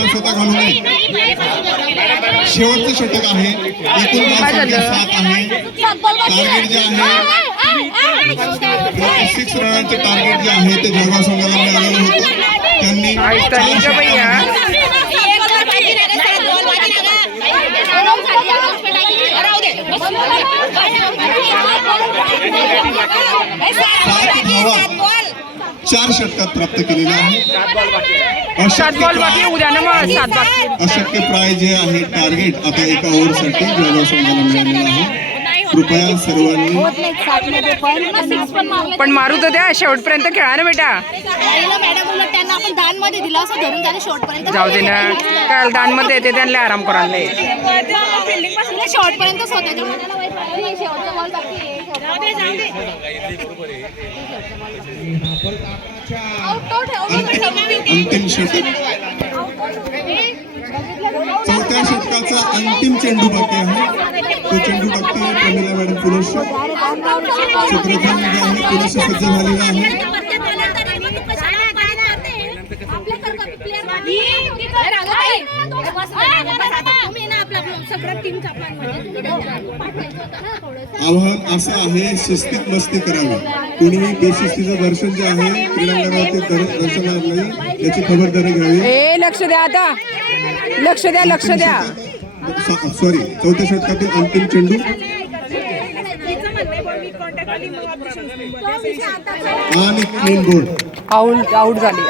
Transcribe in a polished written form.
Madam स्वतः घालू नये. शेवटचं षटक आहे. एकूण धाव संख्या 7 आहे. टार्गेट जे आहे 6 रनांचे टार्गेट जे आहे ते जळगाव संघाला मिळालेलं होतं. त्यांनी 4 षटकात प्राप्त केलेले आहे. अशक्य प्राय जे आहे टार्गेट आता एका ओव्हरसाठी जळगाव संघाला मिळालेलं आहे. कृपया सर्वांनी पण मारू तर द्या, शेवटपर्यंत खेळा ना बेटा. जाऊ दे ना, काल दान मध्ये येते त्यांना आराम करायला शेवटपर्यंतच होते. अंतिम षटक, चौथ्या षटकाचा अंतिम चेंडू बाकी आहे. तो चेंडू टाकते प्रमिला मॅडम पुरुष. चित्रथान जे आहे पुरुष सज्ज झालेला आहे. आव्हान असं आहे, शिस्तीत मस्ती करावी. कोणीही बेशिस्तीचं दर्शन जे आहे क्रीडांगणावरती दर्शनात नाही याची खबरदारी घ्यावी. लक्ष द्या, आता लक्ष द्या, लक्ष द्या. सॉरी, चौथ्या षटकातील अंतिम चेंडू आणि क्लीन बोर्ड. आउट झाली.